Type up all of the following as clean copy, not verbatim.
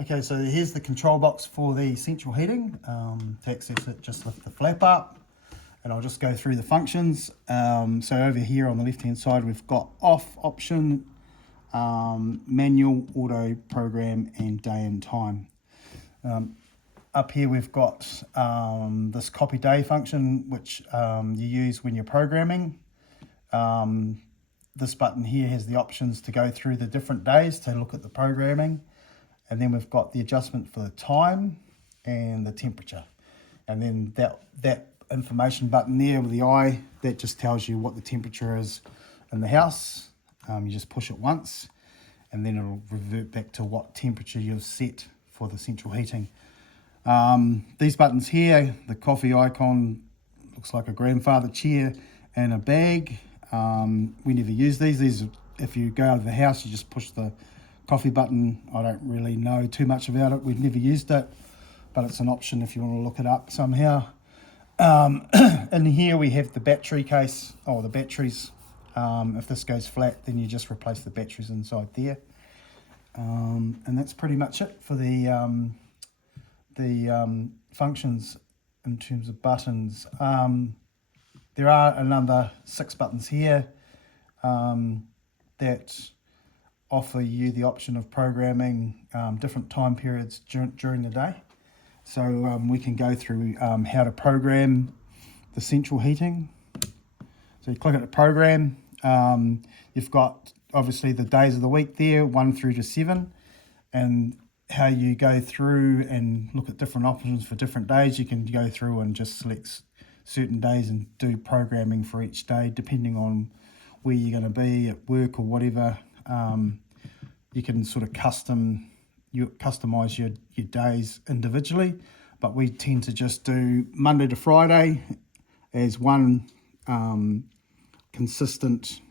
Okay, so here's the control box for the central heating. To access it, just lift the flap up, and I'll just go through the functions. So over here on the left hand side, we've got off option, manual, auto, program, and day and time. Up here we've got this copy day function, which you use when you're programming. This button here has the options to go through the different days to look at the programming. And then we've got the adjustment for the time and the temperature. And then that information button there with the eye, that just tells you what the temperature is in the house. You just push it once, and then it'll revert back to what temperature you've set for the central heating. These buttons here, the coffee icon looks like a grandfather chair and a bag. We never use these. These, if you go out of the house, you just push the coffee button. I don't really know too much about it. We've never used it, but it's an option if you want to look it up somehow. In here we have the battery case, or the batteries. If this goes flat, then you just replace the batteries inside there. And that's pretty much it for the functions in terms of buttons. There are another 6 buttons here that offer you the option of programming different time periods during the day. So we can go through how to program the central heating. So you click at the program. You've got obviously the days of the week there, 1 through to 7, and how you go through and look at different options for different days. You can go through and just select certain days and do programming for each day depending on where you're going to be at work or whatever. You can sort of customize your days individually, but we tend to just do Monday to Friday as one consistent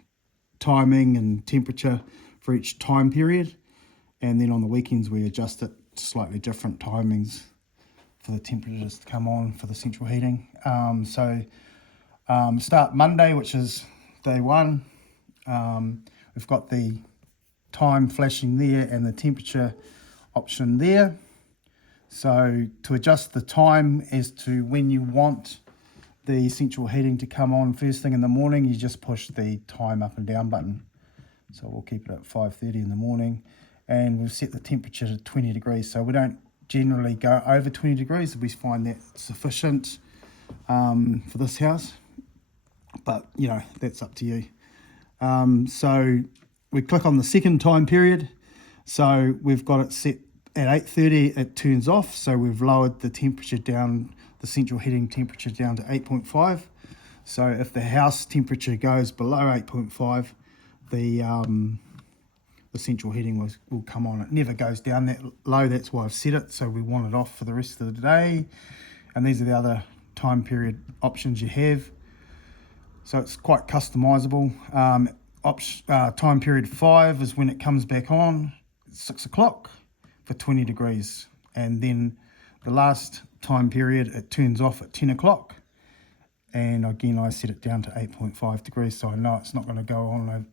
timing and temperature for each time period, and then on the weekends we adjust it to slightly different timings for the temperatures to come on for the central heating. Start Monday, which is day 1. We've got the time flashing there and the temperature option there. So to adjust the time as to when you want the central heating to come on first thing in the morning, you just push the time up and down button. So we'll keep it at 5:30 in the morning, and we've set the temperature to 20 degrees. So we don't generally go over 20 degrees. We find that sufficient for this house, but you know, that's up to you. So we click on the second time period. So we've got it set at 8:30, it turns off. So we've lowered the temperature down, the central heating temperature down to 8.5. So if the house temperature goes below 8.5, the central heating will come on. It never goes down that low. That's why I've set it. So we want it off for the rest of the day. And these are the other time period options you have. So it's quite customizable. Time period 5 is when it comes back on, 6 o'clock for 20 degrees. And then the last time period, it turns off at 10 o'clock. And again, I set it down to 8.5 degrees, so I know it's not going to go on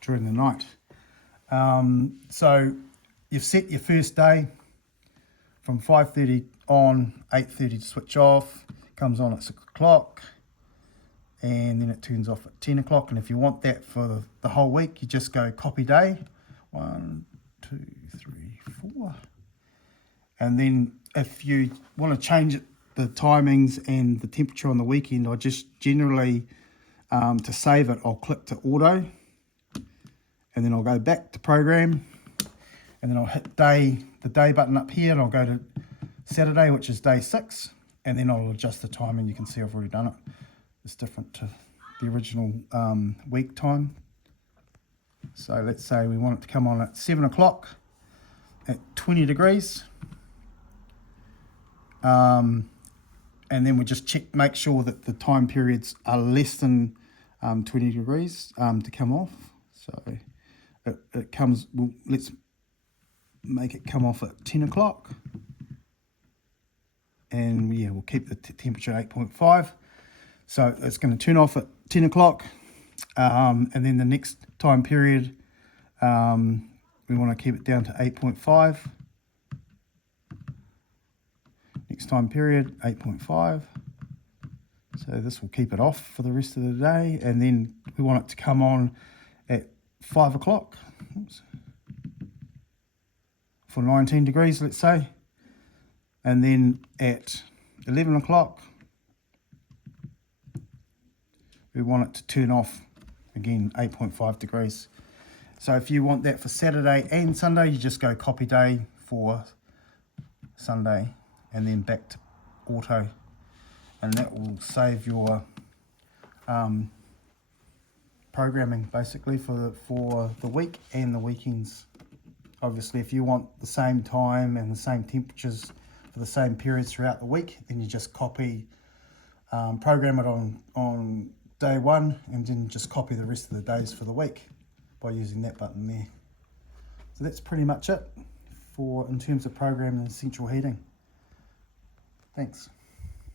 during the night. So you've set your first day from 5:30 on, 8:30 to switch off, comes on at 6 o'clock, and then it turns off at 10 o'clock. And if you want that for the whole week, you just go copy day, 1, 2, 3, 4. And then if you want to change it, the timings and the temperature on the weekend, I just generally, to save it, I'll click to auto, and then I'll go back to program, and then I'll hit the day button up here, and I'll go to Saturday, which is day 6, and then I'll adjust the time, and you can see I've already done it. It's different to the original week time. So let's say we want it to come on at 7 o'clock at 20 degrees. And then we just make sure that the time periods are less than 20 degrees to come off. So it comes, let's make it come off at 10 o'clock. And yeah, we'll keep the temperature at 8.5. So it's going to turn off at 10 o'clock. And then the next time period, we want to keep it down to 8.5. next time period 8.5. So this will keep it off for the rest of the day, and then we want it to come on at 5 o'clock. Oops. For 19 degrees, let's say, and then at 11 o'clock we want it to turn off again, 8.5 degrees. So if you want that for Saturday and Sunday, you just go copy day for Sunday and then back to auto, and that will save your programming basically for the week and the weekends. Obviously, if you want the same time and the same temperatures for the same periods throughout the week, then you just copy, program it on day one, and then just copy the rest of the days for the week by using that button there. So that's pretty much it in terms of programming central heating. Thanks.